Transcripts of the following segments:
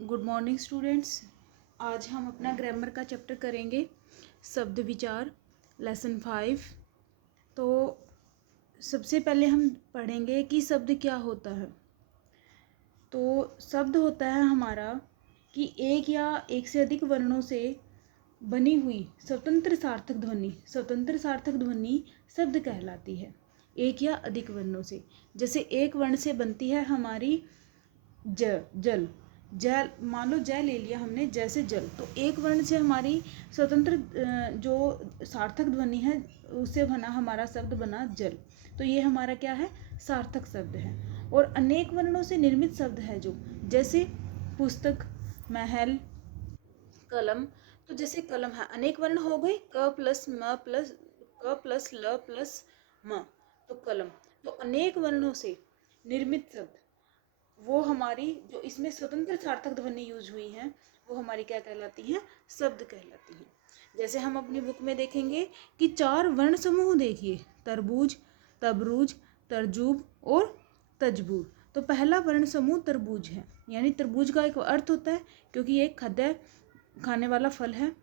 Good morning students. आज हम अपना ग्रामर का चैप्टर करेंगे शब्द विचार लेसन 5। तो सबसे पहले हम पढ़ेंगे कि शब्द क्या होता है। तो शब्द होता है हमारा कि एक या एक से अधिक वर्णों से बनी हुई स्वतंत्र सार्थक ध्वनि। स्वतंत्र सार्थक ध्वनि शब्द कहलाती है एक या अधिक वर्णों से। जैसे एक वर्ण से बनती है हमारी जल। जल मान लो जय ले लिया हमने, जैसे जल, तो एक वर्ण से हमारी स्वतंत्र जो सार्थक ध्वनि है उससे बना हमारा शब्द बना जल। तो ये हमारा क्या है, सार्थक शब्द है। और अनेक वर्णों से निर्मित शब्द है जो, जैसे पुस्तक, महल, कलम। तो जैसे कलम है, अनेक वर्ण हो गए, क प्लस म प्लस क प्लस ल प्लस म, तो कलम। तो अनेक वर्णों से निर्मित शब्द, वो हमारी जो इसमें स्वतंत्र सार्थक ध्वनि यूज हुई है वो हमारी क्या कहलाती है, शब्द कहलाती है। जैसे हम अपनी बुक में देखेंगे कि 4 वर्ण समूह देखिए, तरबूज, तबरूज, तरजूब और तजबूर। तो पहला वर्ण समूह तरबूज है, यानी तरबूज का एक अर्थ होता है क्योंकि ये खाद्य खाने वाला फल है।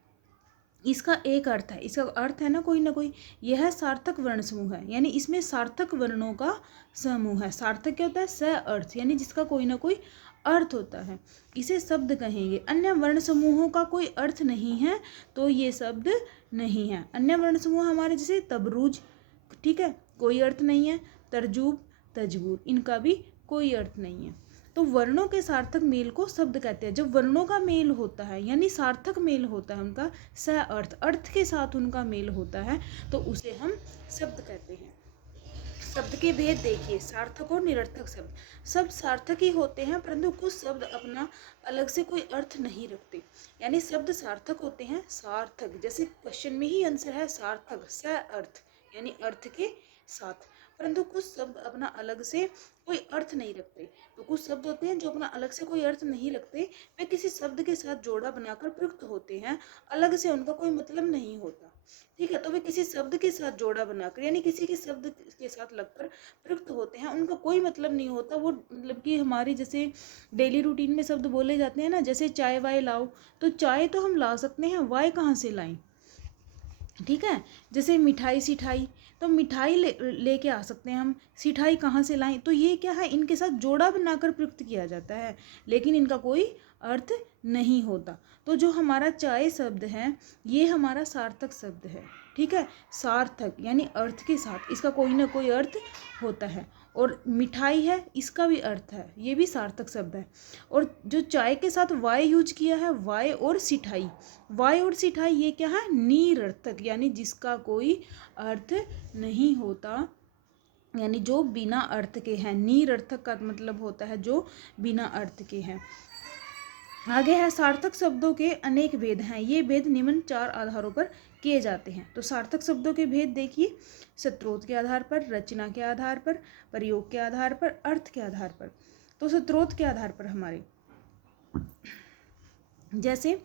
इसका एक अर्थ है, इसका अर्थ है ना कोई, यह सार्थक वर्ण समूह है, यानी इसमें सार्थक वर्णों का समूह है। सार्थक क्या होता है, स अर्थ, यानी जिसका कोई ना कोई अर्थ होता है, इसे शब्द कहेंगे। अन्य वर्ण समूहों का कोई अर्थ नहीं है तो ये शब्द नहीं है। अन्य वर्ण समूह हमारे जैसे तबरूज, ठीक है, कोई अर्थ नहीं है। तरजूब, तजबूर, इनका भी कोई अर्थ नहीं है। तो वर्णों के सार्थक मेल को शब्द कहते हैं। जब वर्णों का मेल होता है यानी सार्थक मेल होता है उनका, स अर्थ के साथ उनका मेल होता है, तो उसे हम शब्द कहते हैं। शब्द के भेद देखिए, सार्थक और निरर्थक शब्द। शब्द सार्थक ही होते हैं परंतु कुछ शब्द अपना अलग से कोई अर्थ नहीं रखते, यानी शब्द सार्थक होते हैं। सार्थक जैसे क्वेश्चन में ही आंसर है सार्थक, स अर्थ, यानी अर्थ के साथ। परंतु कुछ शब्द अपना अलग से कोई अर्थ नहीं रखते। तो कुछ शब्द होते हैं जो अपना अलग से कोई अर्थ नहीं रखते, वे किसी शब्द के साथ जोड़ा बनाकर प्रयुक्त होते हैं, अलग से उनका कोई मतलब नहीं होता, ठीक है। तो वे किसी शब्द के साथ जोड़ा बनाकर यानी किसी के शब्द के साथ लगकर प्रयुक्त होते हैं, उनका कोई मतलब नहीं होता। वो मतलब कि हमारी जैसे डेली रूटीन में शब्द बोले जाते हैं ना, जैसे चाय वाय लाओ, तो चाय तो हम ला सकते हैं, वाय कहाँ से लाएं, ठीक है। जैसे मिठाई सिठाई, तो मिठाई लेके आ सकते हैं हम, सिठाई कहाँ से लाएं, तो ये क्या है, इनके साथ जोड़ा बनाकर प्रयुक्त किया जाता है लेकिन इनका कोई अर्थ नहीं होता। तो जो हमारा चाय शब्द है ये हमारा सार्थक शब्द है, ठीक है। सार्थक यानी अर्थ के साथ, इसका कोई ना कोई अर्थ होता है। और मिठाई है, इसका भी अर्थ है, ये भी सार्थक शब्द है। और जो चाय के साथ वाय यूज किया है, वाय और सिठाई, वाय और सिठाई ये क्या है, निरर्थक, यानी जिसका कोई अर्थ नहीं होता, यानी जो बिना अर्थ के हैं। निरर्थक का मतलब होता है जो बिना अर्थ के हैं। आगे है, सार्थक शब्दों के अनेक भेद हैं, ये भेद निम्न 4 आधारों पर किए जाते हैं। तो सार्थक शब्दों के भेद देखिए, स्रोत के आधार पर, रचना के आधार पर, प्रयोग के आधार पर, अर्थ के आधार पर। तो स्रोत के आधार पर हमारे जैसे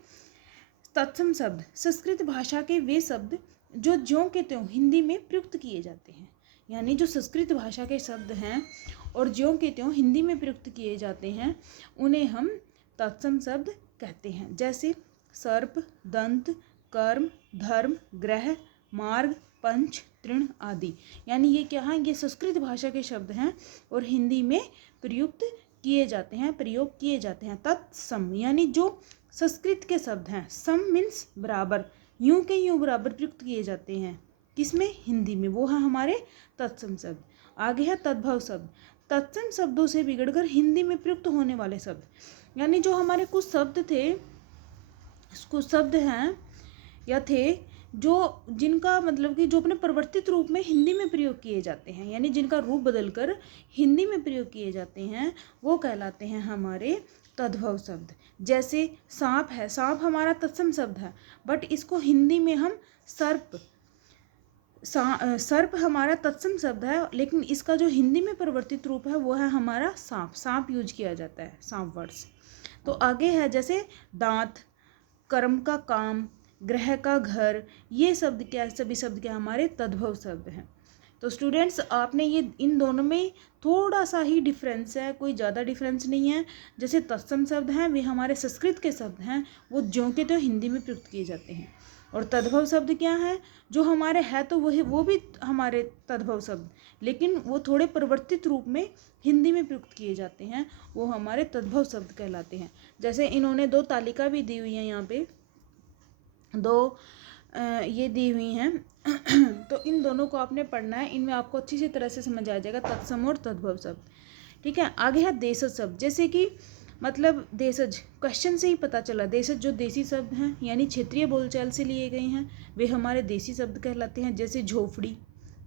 तत्सम शब्द, संस्कृत भाषा के वे शब्द जो ज्यों के त्यों हिंदी में प्रयुक्त किए जाते हैं, यानी जो संस्कृत भाषा के शब्द हैं और ज्यों के त्यों हिंदी में प्रयुक्त किए जाते हैं उन्हें हम तत्सम शब्द कहते हैं। जैसे सर्प, दंत, कर्म, धर्म, ग्रह, मार्ग, पंच, तृण आदि, यानी ये क्या है, ये संस्कृत भाषा के शब्द हैं और हिंदी में प्रयुक्त किए जाते हैं, प्रयोग किए जाते हैं। तत्सम यानी जो संस्कृत के शब्द हैं, सम मीन्स बराबर, यूं के यूं बराबर प्रयुक्त किए जाते हैं, किसमें, हिंदी में, वो है हमारे तत्सम शब्द। आगे है तद्भव शब्द, तत्सम शब्दों से बिगड़कर हिंदी में प्रयुक्त होने वाले शब्द, यानी जो हमारे कुछ शब्द थे, कुछ शब्द हैं या थे जो जिनका मतलब कि जो अपने परिवर्तित रूप में हिंदी में प्रयोग किए जाते हैं, यानी जिनका रूप बदलकर हिंदी में प्रयोग किए जाते हैं, वो कहलाते हैं हमारे तद्भव शब्द। जैसे सांप है, सांप हमारा तत्सम शब्द है बट इसको हिंदी में हम सर्प, सर्प हमारा तत्सम शब्द है लेकिन इसका जो हिंदी में परिवर्तित रूप है वो है हमारा सांप, सांप यूज किया जाता है, सांप वर्ड्स। तो आगे है जैसे दांत, कर्म का काम, ग्रह का घर, ये शब्द क्या, सभी शब्द क्या हमारे तद्भव शब्द हैं। तो स्टूडेंट्स आपने ये इन दोनों में थोड़ा सा ही डिफरेंस है, कोई ज़्यादा डिफरेंस नहीं है। जैसे तत्सम शब्द हैं वे हमारे संस्कृत के शब्द हैं, वो ज्यों के त्यों हिंदी में प्रयुक्त किए जाते हैं। और तद्भव शब्द क्या है, जो हमारे है तो वही वो भी हमारे तद्भव शब्द, लेकिन वो थोड़े परिवर्तित रूप में हिंदी में प्रयुक्त किए जाते हैं, वो हमारे तद्भव शब्द कहलाते हैं। जैसे इन्होंने दो तालिका भी दी हुई है, यहाँ पे दो ये दी हुई हैं तो इन दोनों को आपने पढ़ना है, इनमें आपको अच्छी सी तरह से समझ आ जाएगा तत्सम और तद्भव शब्द। ठीक है, आगे है देशज शब्द। जैसे कि मतलब देशज, क्वेश्चन से ही पता चला, देशज जो देसी शब्द हैं यानी क्षेत्रीय बोलचाल से लिए गए हैं, वे हमारे देसी शब्द कहलाते हैं। जैसे झोपड़ी,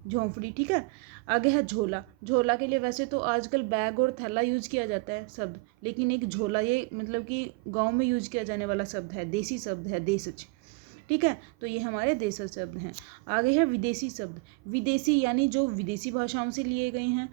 झोंपड़ी। ठीक है, आगे है झोला। झोला के लिए वैसे तो आजकल बैग और थैला यूज किया जाता है शब्द, लेकिन एक झोला ये मतलब कि गांव में यूज किया जाने वाला शब्द है, देसी शब्द है देशज। ठीक है, तो ये हमारे देशज शब्द हैं। आगे है विदेशी शब्द। विदेशी यानी जो विदेशी भाषाओं से लिए गए हैं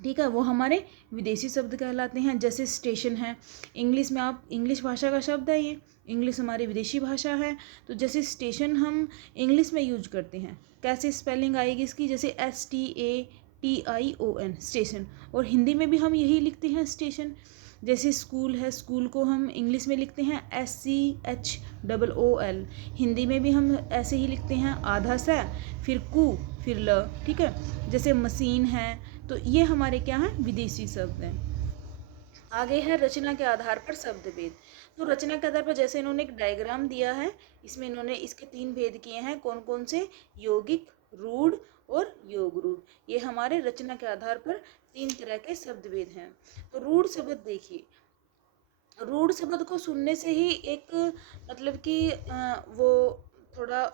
ठीक है, वो हमारे विदेशी शब्द कहलाते हैं। जैसे स्टेशन है, इंग्लिश में आप इंग्लिश भाषा का शब्द है, ये इंग्लिश हमारी विदेशी भाषा है। तो जैसे स्टेशन हम इंग्लिश में यूज करते हैं, कैसे स्पेलिंग आएगी इसकी, जैसे STATION स्टेशन, और हिंदी में भी हम यही लिखते हैं स्टेशन। जैसे स्कूल है, स्कूल को हम इंग्लिश में लिखते हैं SCHOOL, हिंदी में भी हम ऐसे ही लिखते हैं, आधा स फिर कु फिर ल। ठीक है, जैसे मशीन है, तो ये हमारे क्या हैं, विदेशी शब्द हैं। आगे है रचना के आधार पर शब्द भेद। तो रचना के आधार पर जैसे इन्होंने एक डायग्राम दिया है, इसमें इन्होंने इसके 3 भेद किए हैं, कौन कौन से, यौगिक, रूढ़ और योग रूढ़। ये हमारे रचना के आधार पर 3 तरह के शब्द भेद हैं। तो रूढ़ शब्द देखिए, रूढ़ शब्द को सुनने से ही एक मतलब कि वो थोड़ा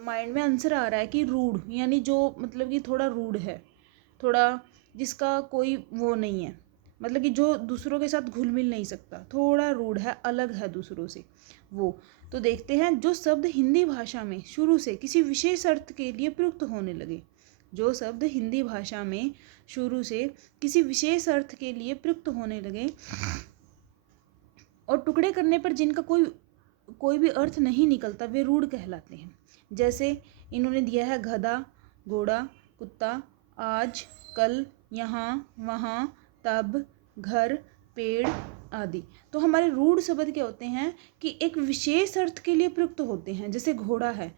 माइंड में आंसर आ रहा है कि रूढ़ यानी जो मतलब कि थोड़ा रूढ़ है, थोड़ा जिसका कोई वो नहीं है, मतलब कि जो दूसरों के साथ घुल मिल नहीं सकता, थोड़ा रूढ़ है, अलग है दूसरों से वो। तो देखते हैं, जो शब्द हिंदी भाषा में शुरू से किसी विशेष अर्थ के लिए प्रयुक्त होने लगे, जो शब्द हिंदी भाषा में शुरू से किसी विशेष अर्थ के लिए प्रयुक्त होने लगे और टुकड़े करने पर जिनका कोई भी अर्थ नहीं निकलता, वे रूढ़ कहलाते हैं। जैसे इन्होंने दिया है गधा, घोड़ा, कुत्ता, आज, कल, यहाँ, वहाँ, तब, घर, पेड़ आदि। तो हमारे रूढ़ शब्द क्या होते हैं कि एक विशेष अर्थ के लिए प्रयुक्त होते हैं। जैसे घोड़ा है,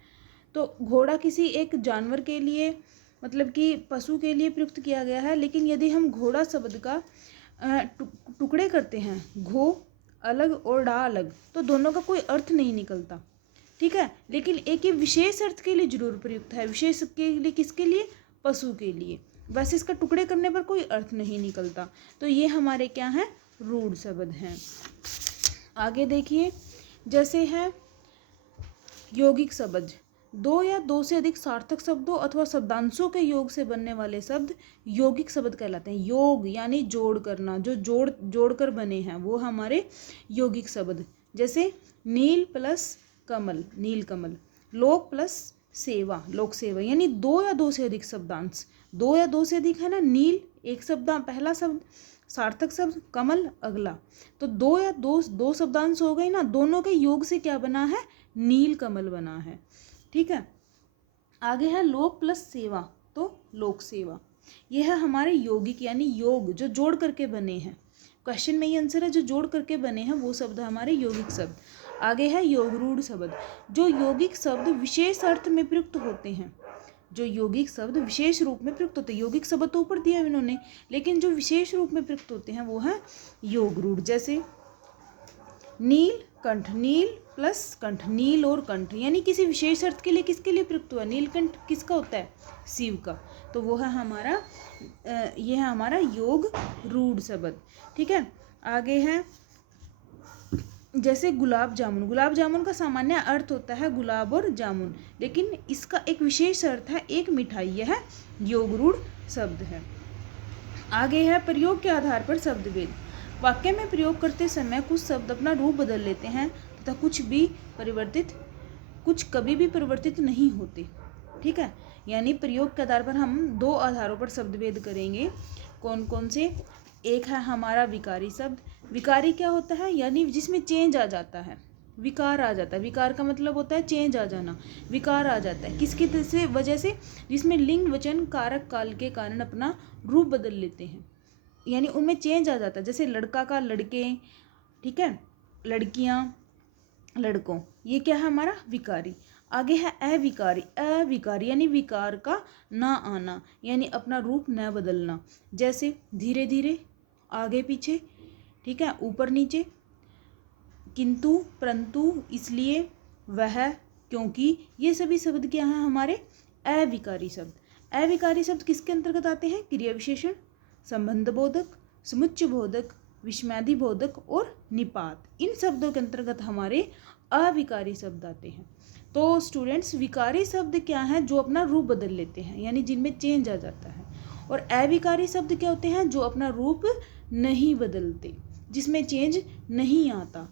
तो घोड़ा किसी एक जानवर के लिए मतलब कि पशु के लिए प्रयुक्त किया गया है, लेकिन यदि हम घोड़ा शब्द का टुकड़े करते हैं, घो अलग और डा अलग, तो दोनों का कोई अर्थ नहीं निकलता। ठीक है, लेकिन एक ये विशेष अर्थ के लिए जरूर प्रयुक्त है, विशेष के लिए, किसके लिए, पशु के लिए, वैसे इसका टुकड़े करने पर कोई अर्थ नहीं निकलता। तो ये हमारे क्या हैं, रूढ़ शब्द हैं। आगे देखिए, जैसे है यौगिक शब्द। 2 या 2 से अधिक सार्थक शब्दों अथवा शब्दांशों के योग से बनने वाले शब्द यौगिक शब्द कहलाते हैं। योग यानी जोड़ करना, जो जोड़ कर बने हैं, वो हमारे यौगिक शब्द। जैसे नील प्लस कमल, नील कमल, लोक प्लस सेवा, लोक सेवा, यानी 2 या 2 से अधिक शब्दांश। 2 या 2 से अधिक है ना, नील एक शब्द, पहला शब्द, सार्थक शब्द कमल अगला, तो 2 या 2 शब्दांश हो गए ना, दोनों के योग से क्या बना है, नील कमल बना है। ठीक है, आगे है लोक प्लस सेवा, तो लोक सेवा, यह है हमारे यौगिक यानी योग जो जोड़ करके बने हैं। क्वेश्चन में ये आंसर है, जो जोड़ करके बने हैं वो शब्द हमारे यौगिक शब्द। आगे है योग रूढ़ शब्द। जो यौगिक शब्द विशेष अर्थ में प्रयुक्त होते हैं, जो यौगिक शब्द विशेष रूप में प्रयुक्त होते हैं, यौगिक शब्द तो ऊपर दिया इन्होंने, लेकिन जो विशेष रूप में प्रयुक्त होते हैं वो है योग रूढ़। जैसे नील कंठ, नील प्लस कंठ, नील और कंठ, यानी किसी विशेष अर्थ के लिए किसके लिए प्रयुक्त हुआ, नीलकंठ किसका होता है, शिव का, तो वो है हमारा ये है हमारा योग रूढ़ शब्द। ठीक है, आगे है जैसे गुलाब जामुन। गुलाब जामुन का सामान्य अर्थ होता है गुलाब और जामुन, लेकिन इसका एक विशेष अर्थ है एक मिठाई, यह योग रूढ़ शब्द है। आगे है प्रयोग के आधार पर शब्द भेद। वाक्य में प्रयोग करते समय कुछ शब्द अपना रूप बदल लेते हैं तथा कुछ कभी भी परिवर्तित नहीं होते। ठीक है, यानी प्रयोग के आधार पर हम 2 आधारों पर शब्द भेद करेंगे। कौन कौन से, एक है हमारा विकारी शब्द। विकारी क्या होता है, यानी जिसमें चेंज आ जाता है, विकार आ जाता है। विकार का मतलब होता है चेंज आ जाना, विकार आ जाता है किसकी से वजह से, जिसमें लिंग वचन कारक काल के कारण अपना रूप बदल लेते हैं, यानी उनमें चेंज आ जाता है। जैसे लड़का का लड़के, ठीक है, लड़कियां लड़कों, ये क्या है हमारा विकारी। आगे है अविकारी। अविकारी यानी विकार का ना आना, यानी अपना रूप न बदलना। जैसे धीरे धीरे, आगे पीछे, ठीक है, ऊपर नीचे, किंतु, परंतु, इसलिए, वह, क्योंकि, ये सभी शब्द क्या हैं हमारे अविकारी शब्द। अविकारी शब्द किसके अंतर्गत आते हैं? क्रिया विशेषण, संबंध बोधक, समुच्चय बोधक, विस्मयादि बोधक और निपात, इन शब्दों के अंतर्गत हमारे अविकारी शब्द आते हैं। तो स्टूडेंट्स, विकारी शब्द क्या हैं? जो अपना रूप बदल लेते हैं, यानी जिनमें चेंज आ जाता है। और अविकारी शब्द क्या होते हैं? जो अपना रूप नहीं बदलते, जिसमें चेंज नहीं आता।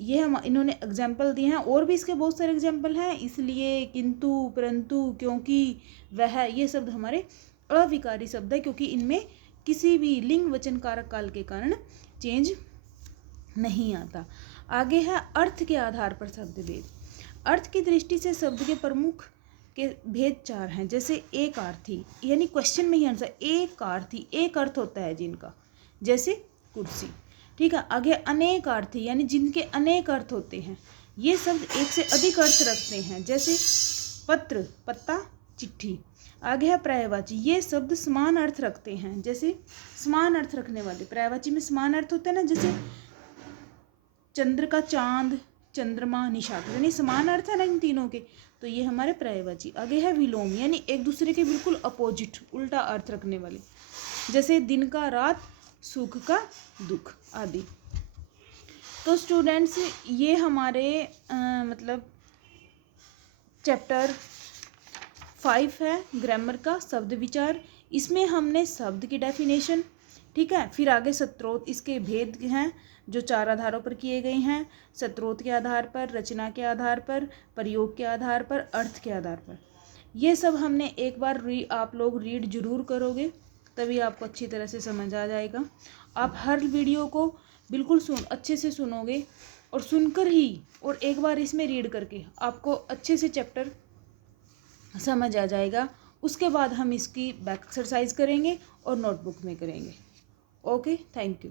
ये हम इन्होंने एग्जाम्पल दिए हैं, और भी इसके बहुत सारे एग्जाम्पल हैं। इसलिए, किंतु, परंतु, क्योंकि, वह, ये शब्द हमारे अविकारी शब्द है, क्योंकि इनमें किसी भी लिंग वचन कारक काल के कारण चेंज नहीं आता। आगे है अर्थ के आधार पर शब्द भेद। अर्थ की दृष्टि से शब्द के प्रमुख के भेद 4 हैं। जैसे एकार्थी, यानी क्वेश्चन में ही आंसर, एकार्थी, एक अर्थ होता है जिनका, जैसे कुर्सी, ठीक है। आगे अनेकार्थी, यानी जिनके अनेक अर्थ होते हैं। ये शब्द एक से अधिक अर्थ रखते हैं, जैसे पत्र, पत्ता, चिट्ठी। आगे है पर्यायवाची, ये शब्द समान अर्थ रखते हैं, जैसे समान अर्थ रखने वाले पर्यायवाची में समान अर्थ होते हैं ना, जैसे चंद्र का चांद, चंद्रमा, निशाकर, यानी समान अर्थ है ना इन तीनों के, तो ये हमारे पर्यायवाची। आगे है विलोम, यानी एक दूसरे के बिल्कुल अपोजिट, उल्टा अर्थ रखने वाले, जैसे दिन का रात, सुख का दुख आदि। तो स्टूडेंट्स, ये हमारे मतलब चैप्टर 5 है ग्रामर का शब्द विचार। इसमें हमने शब्द की डेफिनेशन, ठीक है, फिर आगे शत्रोत, इसके भेद हैं जो 4 आधारों पर किए गए हैं, शत्रोत के आधार पर, रचना के आधार पर, प्रयोग के आधार पर, अर्थ के आधार पर। ये सब हमने एक बार आप लोग रीड जरूर करोगे, तभी आपको अच्छी तरह से समझ आ जाएगा। आप हर वीडियो को बिल्कुल अच्छे से सुनोगे, और सुनकर ही और एक बार इसमें रीड करके आपको अच्छे से चैप्टर समझ आ जाएगा। उसके बाद हम इसकी बैक एक्सरसाइज करेंगे और नोटबुक में करेंगे। Okay, thank you.